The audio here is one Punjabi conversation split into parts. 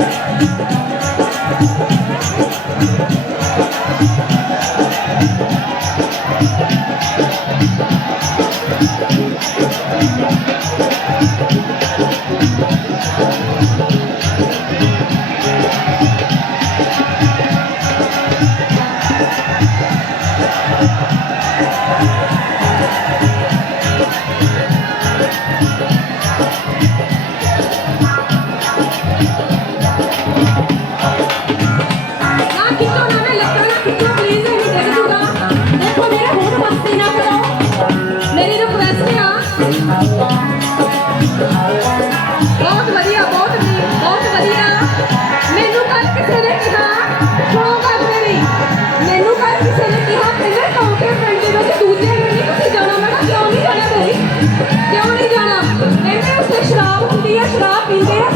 ਨਾ ਕਿਉਂ ਨਹੀਂ ਜਾਣਾ ਬਈ ਕਿਉਂ ਨਹੀਂ ਜਾਣਾ ਕਹਿੰਦੇ ਉੱਥੇ ਸ਼ਰਾਬ ਹੁੰਦੀ ਆ ਸ਼ਰਾਬ ਪੀਂਦੇ ਆ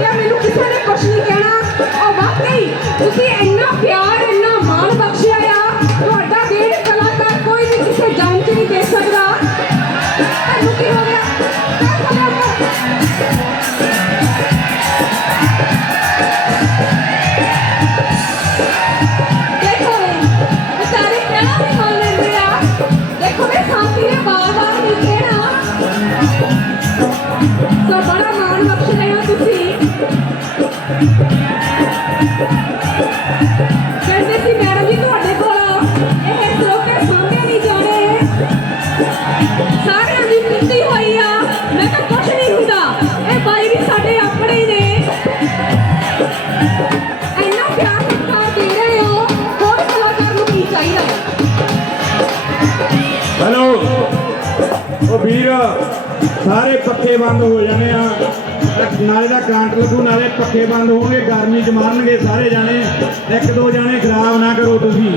ਪਿਆਰ ਮੈਨੂੰ ਕਿਸੇ ਨੇ ਕੁਝ ਨਹੀਂ ਕਹਿਣਾ। ਉਹ ਵਾਕਈ ਤੁਸੀਂ ਇੰਨਾ ਪਿਆਰ, ਇੰਨਾ ਮਾਣ ਬਖਸ਼ਿਆ ਆ। ਤੁਹਾਡਾ ਡੇਢ ਕਲਾਕਾਰ ਕੋਈ ਵੀ ਕਿਸੇ ਜਾਨ ਚ ਨਹੀਂ ਦੇ ਸਕਦਾ। ਤੁਹਾਨੂੰ ਕੀ ਹੋ ਗਿਆ? ਕਹਿੰਦੇ ਸੀ ਮੈਡਮ ਜੀ ਤੁਹਾਡੇ ਕੋਲ ਇਹ ਸਲੋਕੇ ਸਾਹਮਣੇ ਨਹੀਂ ਜਾਣੇ ਸਾਰਿਆਂ ਦੀ ਕੀਤੀ ਹੋਈ ਆ। ਮੈਂ ਤਾਂ ਕੁਛ ਨਹੀਂ ਹੁੰਦਾ। ਇਹ ਬਾਈ ਵੀ ਸਾਡੇ ਆਪਣੇ ਹੀ ਨੇ। ਇੰਨਾ ਪਿਆਰ ਸਤਿਕਾਰ ਦੇ ਰਹੇ ਹੋ। ਹੋਰ ਕਲਾਕਾਰ ਨੂੰ ਕੀ ਚਾਹੀਦਾ? ਹੈਲੋ। ਉਹ ਵੀਰ, ਸਾਰੇ ਪੱਖੇ ਬੰਦ ਹੋ ਜਾਣੇ ਆ। ਨਾਲੇ ਦਾ ਕਰੰਟ ਲੱਗੂ, ਨਾਲੇ ਪੱਖੇ ਬੰਦ ਹੋਣਗੇ, ਗਰਮੀ ਚ ਮਾਰਨਗੇ ਸਾਰੇ ਜਾਣੇ, ਇੱਕ ਦੋ ਜਾਣੇ ਖਰਾਬ ਨਾ ਕਰੋ ਤੁਸੀਂ।